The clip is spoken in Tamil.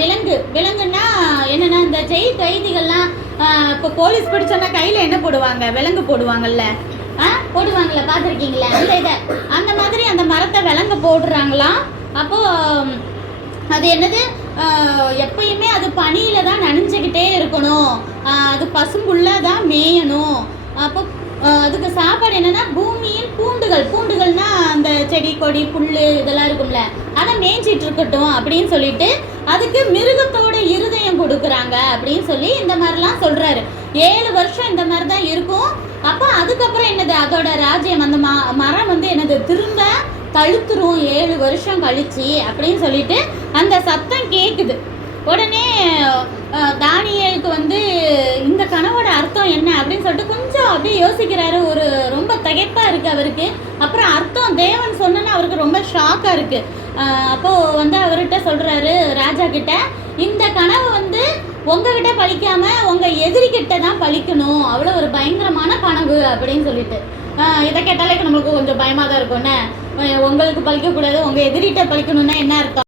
விலங்குன்னா என்னென்னா இந்த ஜெயில் கைதிகள்லாம் இப்போ போலீஸ் பிடிச்சோன்னா கையில் என்ன போடுவாங்க, விலங்கு போடுவாங்கல்ல, போடுவாங்கள்ல, பார்த்துருக்கீங்களா அந்த இதை, அந்த மாதிரி அந்த மரத்தை விலங்கு போடுறாங்களாம். அப்போது அது என்னது, எப்பயுமே அது பனியில் தான் நனைஞ்சிக்கிட்டே இருக்கணும், அது பசும்புல்ல தான் மேயணும். அப்போ அதுக்கு சாப்பாடு என்னென்னா பூமியில் பூண்டுகள்னா அந்த செடி கொடி புல் இதெல்லாம் இருக்கும்ல, அதை மேய்ஞ்சிட்டு இருக்கட்டும் அப்படின்னு சொல்லிட்டு அதுக்கு மிருகத்தோட இருதயம் கொடுக்குறாங்க அப்படின்னு சொல்லி இந்த மாதிரிலாம் சொல்கிறாரு. 7 வருஷம் இந்த மாதிரி தான் இருக்கும். அப்போ அதுக்கப்புறம் என்னது, அதோட ராஜ்யம் அந்த மரம் வந்து என்னது திரும்ப தழுத்துரும் 7 வருஷம் கழிச்சு அப்படின்னு சொல்லிட்டு அந்த சத்தம் கேட்குது. உடனே தானியேலுக்கு வந்து இந்த கனவோட அர்த்தம் என்ன அப்படின்னு சொல்லிட்டு கொஞ்சம் அப்படியே யோசிக்கிறாரு. ஒரு ரொம்ப திகைப்பாக இருக்குது அவருக்கு. அப்புறம் அர்த்தம் தேவன் சொன்னோன்னா அவருக்கு ரொம்ப ஷாக்காக இருக்குது. அப்போது வந்து அவர்கிட்ட சொல்கிறாரு, ராஜா கிட்ட, இந்த கனவு வந்து உங்ககிட்ட பழிக்காமல் உங்கள் எதிரிக்கிட்ட தான் பழிக்கணும், அவ்வளோ ஒரு பயங்கரமான கனவு அப்படின்னு சொல்லிட்டு. இதை கேட்டாலே நம்மளுக்கு கொஞ்சம் பயமாக தான் இருக்கும்ண்ணே. உங்களுக்கு பழிக்கக்கூடாது, உங்கள் எதிரிகிட்ட பழிக்கணுன்னா என்ன அர்த்தம்?